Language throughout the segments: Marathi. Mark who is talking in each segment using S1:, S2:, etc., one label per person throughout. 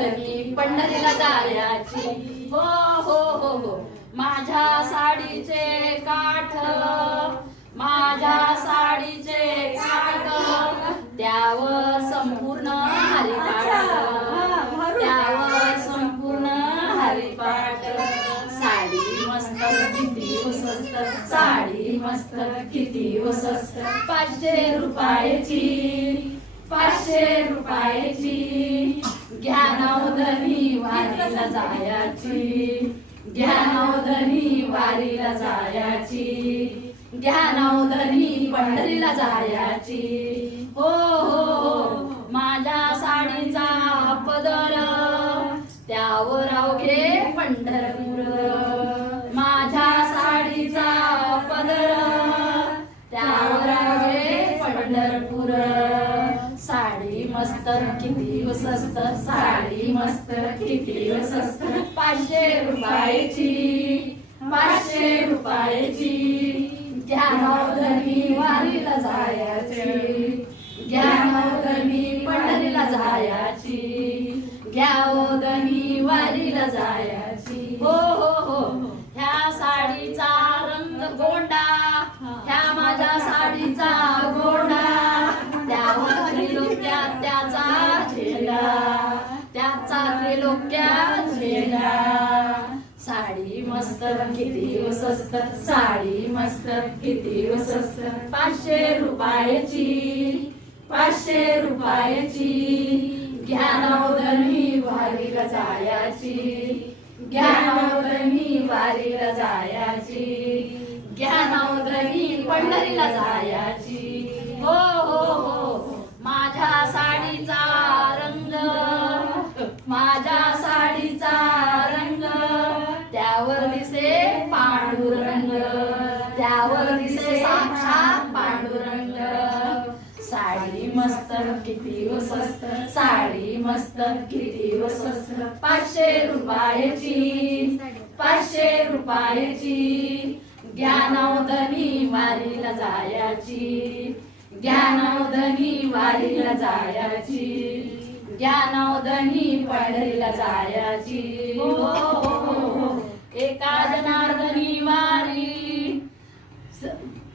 S1: नवधनी पंढरीला जायाची हो हो हो हो. माझ्या साडीचे काठ माझ्या साडीचे काठ त्यावर संपूर्ण हरिपाठ त्यावर संपूर्ण हरिपाठ. साडी मस्त किती स्वस्त साडी मस्त किती स्वस्त पाचशे रुपयाची पाचशे रुपयाची. वारीला जायाची. ज्ञानोदनी वारीला जायाची. ज्ञानोदनी पंढरीला जायाची. हो हो हो माझ्या साडीचा पदर. त्यावर अवघे पंढरपूर. माझ्या साडीचा पदर. त्यावर अवघे पंढरपूर. साडी मस्त किती स्वस्त साडी मस्त किती स्वस्त पाचशे रुपयाची पाचशे रुपयाची. घ्या वारीला जायाची. घ्या पंढरीला जायाची. त्याचा त्रिलोक्या झेंडा साडी मस्त किती स्वस्त. साडी मस्त किती स्वस्त. पाचशे रुपयाची पाचशे रुपयाची. घ्या नवधनी हो वारीला जायाची घ्या नवधनी हो वारीला जायाची घ्या नवधनी हो पंढरीला जायाची. हो हो हो. माझ्या साडीचा रंग त्यावर दिसे पांडुरंग त्यावर दिसे साक्षात पांडुरंग साडी मस्त किती व स्वस्त. साडी मस्त किती व स्वस्त. पाचशे रुपयाची पाचशे रुपयाची. ज्ञानोदनी वारीला जायाची. ज्ञानोदनी वारीला जायाची. घ्या नवधनी पंढरीला जायाची हो, हो, हो, एका जनार्दनी वारी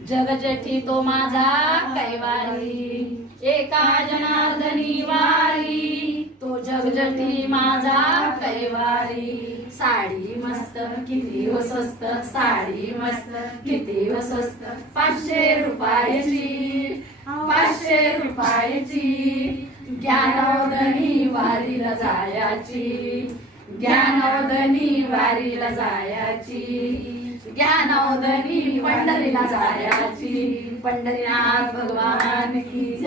S1: जगजठी तो माझा कैवारी. एका जनार्दनी वारी तो जगजठी माझा कैवारी. साडी मस्त किती व स्वस्त. साडी मस्त किती व स्वस्त. पाचशे रुपयाची. पाचशे रुपयाची. ज्ञानोदनी वारीला जायाची. ज्ञानोदनी वारीला जायाची. ज्ञानोदनी पंढरीला जायाची. पंढरीनाथ भगवान की